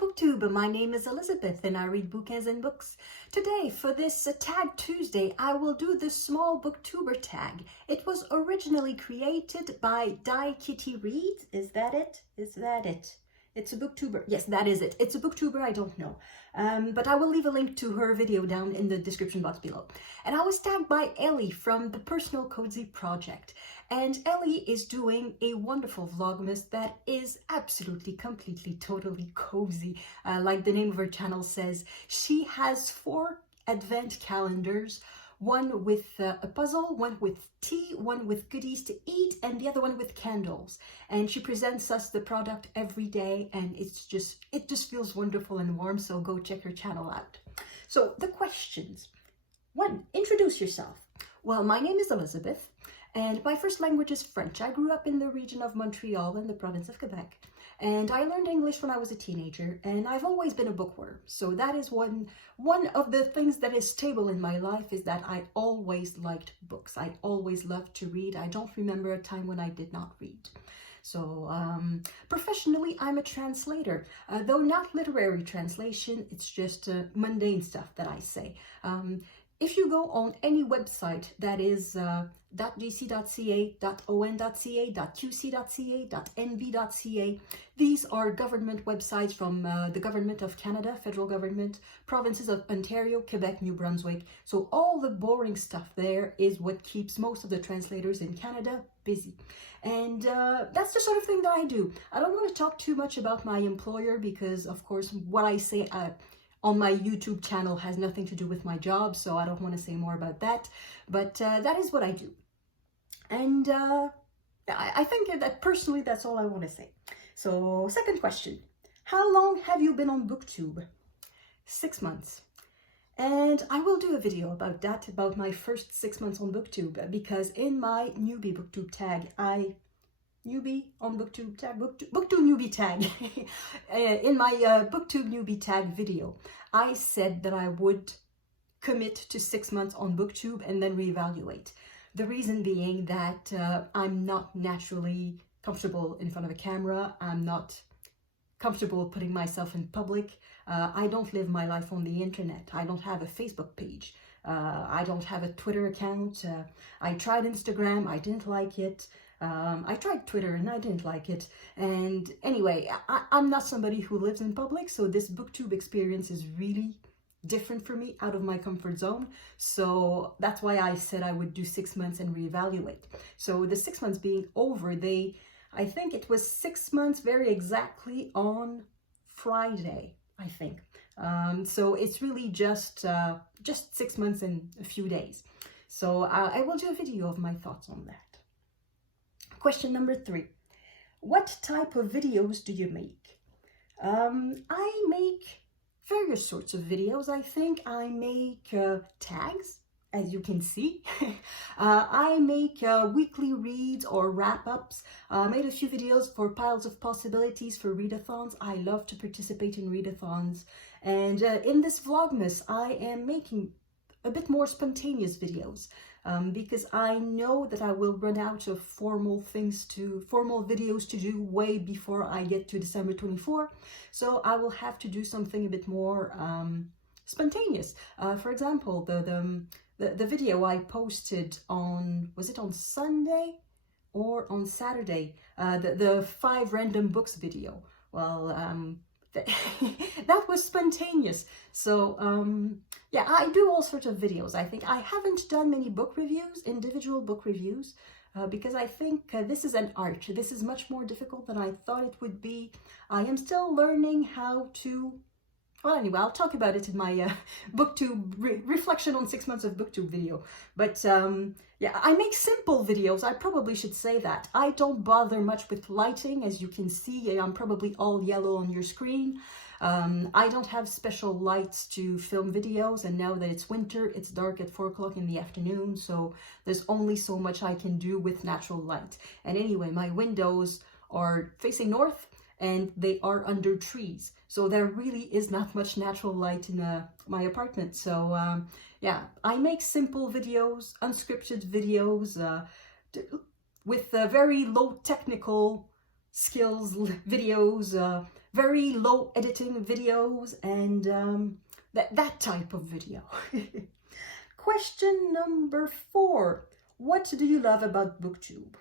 Booktube. My name is Elizabeth and I read bouquins and books. Today, for this Tag Tuesday, I will do the Small Booktuber Tag. It was originally created by Di Kitty Reed. Is that it? Is that it? It's a booktuber. Yes, that is it. It's a booktuber, I don't know. But I will leave a link to her video down in the description box below. And I was tagged by Ellie from the Personal Cozy Project. And Ellie is doing a wonderful vlogmas that is absolutely, completely, totally cozy. Like the name of her channel says, she has 4 advent calendars. One with a puzzle, one with tea, one with goodies to eat, and the other one with candles. And she presents us the product every day, and it just feels wonderful and warm, so go check her channel out. So the questions. 1, introduce yourself. Well, my name is Elizabeth, and my first language is French. I grew up in the region of Montreal in the province of Quebec. And I learned English when I was a teenager, and I've always been a bookworm. So that is one of the things that is stable in my life, is that I always liked books. I always loved to read. I don't remember a time when I did not read. So professionally, I'm a translator, though not literary translation. It's just mundane stuff that I say. If you go on any website that is .gc.ca, .on.ca, .qc.ca, .nb.ca, these are government websites from the Government of Canada, federal government, provinces of Ontario, Quebec, New Brunswick. So all the boring stuff there is what keeps most of the translators in Canada busy. And that's the sort of thing that I do. I don't want to talk too much about my employer because, of course, what I say on my YouTube channel has nothing to do with my job, so I don't want to say more about that. But that is what I do. And I think that personally, that's all I want to say. So, second question. How long have you been on Booktube? 6 months. And I will do a video about that, about my first 6 months on Booktube, because in my newbie Booktube tag, newbie on Booktube tag, Booktube newbie tag. In my Booktube newbie tag video, I said that I would commit to 6 months on Booktube and then reevaluate. The reason being that I'm not naturally comfortable in front of a camera. I'm not comfortable putting myself in public. I don't live my life on the internet. I don't have a Facebook page. I don't have a Twitter account. I tried Instagram. I didn't like it. I tried Twitter and I didn't like it. And anyway, I'm not somebody who lives in public, so this Booktube experience is really different for me, out of my comfort zone. So that's why I said I would do 6 months and reevaluate. So the 6 months being over, I think it was 6 months very exactly on Friday, I think. So it's really just 6 months and a few days. So I will do a video of my thoughts on that. Question number 3. What type of videos do you make? I make various sorts of videos. I think I make tags, as you can see. I make weekly reads or wrap-ups. I made a few videos for Piles of Possibilities for readathons. I love to participate in readathons. And in this vlogmas, I am making a bit more spontaneous videos. Because I know that I will run out of formal videos to do way before I get to December 24. So I will have to do something a bit more spontaneous. For example, the video I posted on, was it on Sunday or on Saturday? The 5 random books video. Well, that was spontaneous. So yeah, I do all sorts of videos. I think I haven't done many book reviews, individual book reviews, because I think this is an art. This is much more difficult than I thought it would be. I am still learning how to, well, anyway, I'll talk about it in my Booktube reflection on 6 months of Booktube video. But yeah, I make simple videos. I probably should say that. I don't bother much with lighting. As you can see, I'm probably all yellow on your screen. I don't have special lights to film videos, and now that it's winter, it's dark at 4 o'clock in the afternoon, so there's only so much I can do with natural light. And anyway, my windows are facing north, and they are under trees, so there really is not much natural light in my apartment. So yeah, I make simple videos, unscripted videos, with very low technical skills videos, very low editing videos and that type of video. Question number 4. What do you love about Booktube?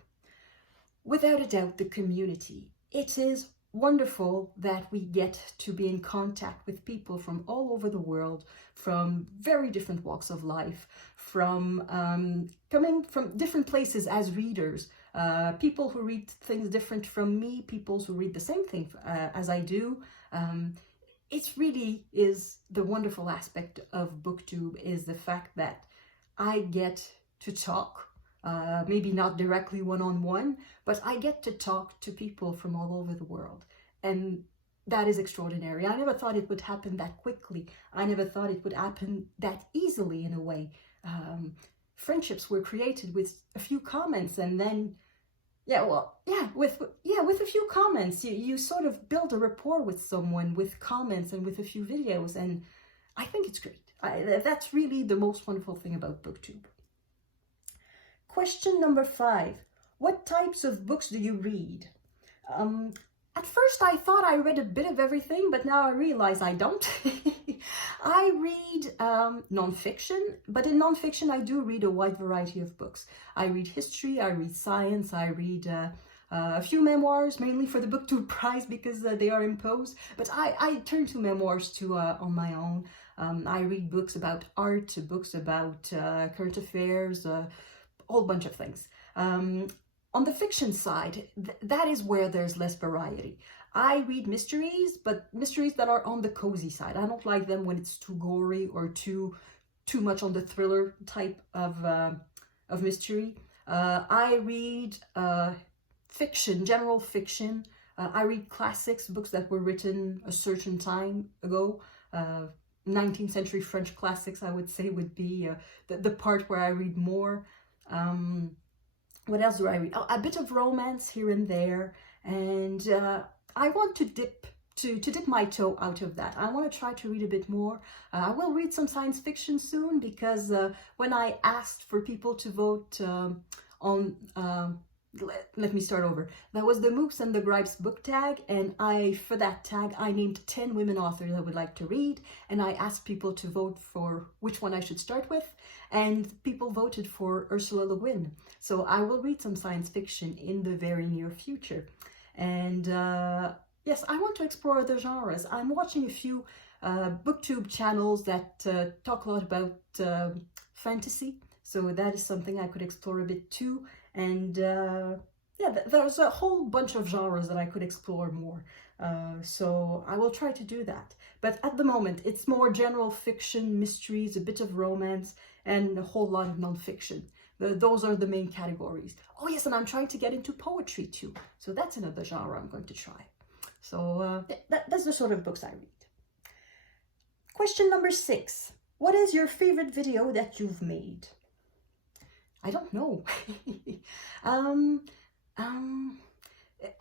Without a doubt, the community. It is wonderful that we get to be in contact with people from all over the world, from very different walks of life, from coming from different places as readers, people who read things different from me, people who read the same thing as I do. It really is the wonderful aspect of Booktube, is the fact that I get to talk, maybe not directly one-on-one, but I get to talk to people from all over the world. And that is extraordinary. I never thought it would happen that quickly. I never thought it would happen that easily in a way. Friendships were created with a few comments, and then with a few comments, you sort of build a rapport with someone with comments and with a few videos, and I think it's great. That's really the most wonderful thing about Booktube. Question number 5. What types of books do you read? At first I thought I read a bit of everything, but now I realize I don't. I read non-fiction, but in non-fiction I do read a wide variety of books. I read history, I read science, I read a few memoirs, mainly for the Booktube prize because they are imposed, but I turn to memoirs too on my own. I read books about art, books about current affairs, a whole bunch of things. On the fiction side, that is where there's less variety. I read mysteries, but mysteries that are on the cozy side. I don't like them when it's too gory or too much on the thriller type of mystery. I read fiction, general fiction. I read classics, books that were written a certain time ago. 19th century French classics, I would say, would be the part where I read more. What else do I read? Oh, a bit of romance here and there, and I want to dip my toe out of that. I want to try to read a bit more. I will read some science fiction soon, because when I asked for people to vote on let me start over. That was the Mooks and the Gripes book tag, and for that tag I named 10 women authors I would like to read, and I asked people to vote for which one I should start with, and people voted for Ursula Le Guin. So I will read some science fiction in the very near future. And yes, I want to explore other genres. I'm watching a few Booktube channels that talk a lot about fantasy, so that is something I could explore a bit too. And there's a whole bunch of genres that I could explore more. So I will try to do that. But at the moment, it's more general fiction, mysteries, a bit of romance, and a whole lot of non-fiction. Those are the main categories. Oh yes, and I'm trying to get into poetry too. So that's another genre I'm going to try. So that's the sort of books I read. Question number 6. What is your favorite video that you've made? I don't know.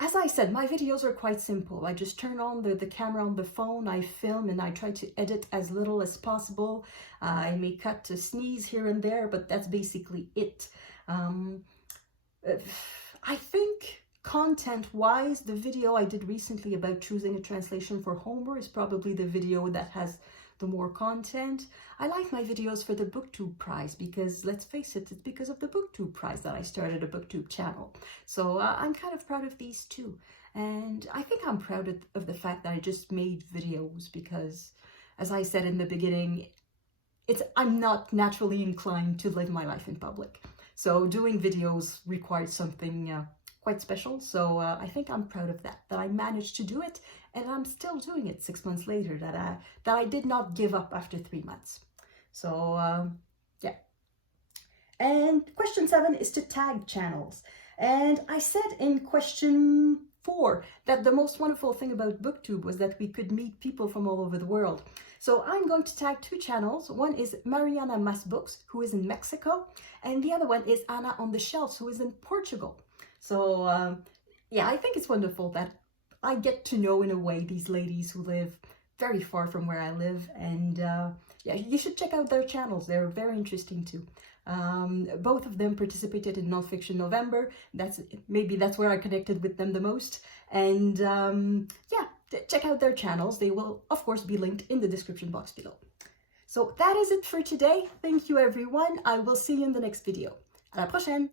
As I said, my videos are quite simple. I just turn on the camera on the phone, I film, and I try to edit as little as possible. I may cut a sneeze here and there, but that's basically it. I think content-wise, the video I did recently about choosing a translation for Homer is probably the video that has the more content. I like my videos for the Booktube prize because, let's face it, it's because of the Booktube prize that I started a Booktube channel. So I'm kind of proud of these too. And I think I'm proud of the fact that I just made videos because, as I said in the beginning, I'm not naturally inclined to live my life in public. So doing videos requires something quite special. So I think I'm proud of that I managed to do it, and I'm still doing it 6 months later, that I did not give up after 3 months. So yeah. And question 7 is to tag channels. And I said in question 4 that the most wonderful thing about Booktube was that we could meet people from all over the world. So I'm going to tag 2 channels. One is Mariana Mas Books, who is in Mexico, and the other one is Anna on the Shelves, who is in Portugal. So yeah, I think it's wonderful that I get to know, in a way, these ladies who live very far from where I live. And yeah, you should check out their channels. They're very interesting too. Both of them participated in Nonfiction November. Maybe that's where I connected with them the most. And yeah, check out their channels. They will, of course, be linked in the description box below. So that is it for today. Thank you, everyone. I will see you in the next video. À la prochaine!